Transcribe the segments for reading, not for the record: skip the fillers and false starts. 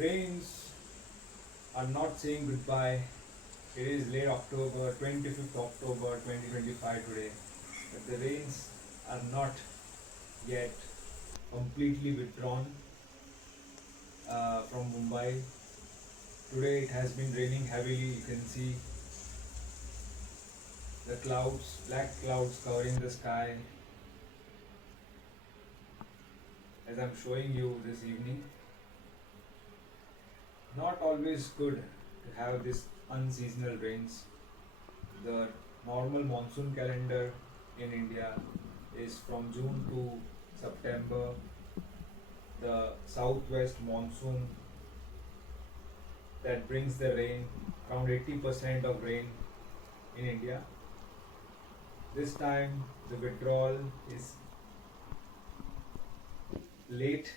Rains are not saying goodbye. It is late October, 25th October 2025 today. But the rains are not yet completely withdrawn from Mumbai. Today it has been raining heavily. You can see the clouds, black clouds covering the sky as I'm showing you this evening. Not always good to have this unseasonal rains. The normal monsoon calendar in India is from June to September. The southwest monsoon that brings the rain, around 80% of rain in India. This time the withdrawal is late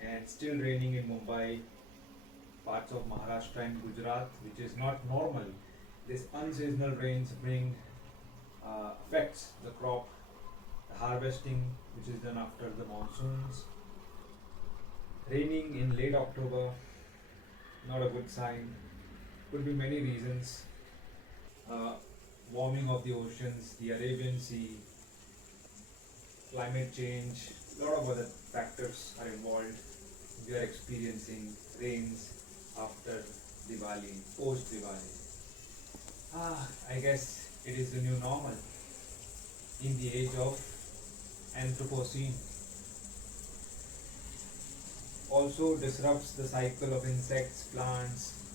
and still raining in Mumbai, parts of Maharashtra and Gujarat, which is not normal. This unseasonal rains bring affects the crop, the harvesting which is done after the monsoons. Raining in late October, not a good sign. Could be many reasons. Uh, Warming of the oceans, the Arabian Sea, climate change, a lot of other factors are involved. We are experiencing rains after Diwali, post Diwali. I guess it is the new normal in the age of Anthropocene. Also disrupts the cycle of insects, plants,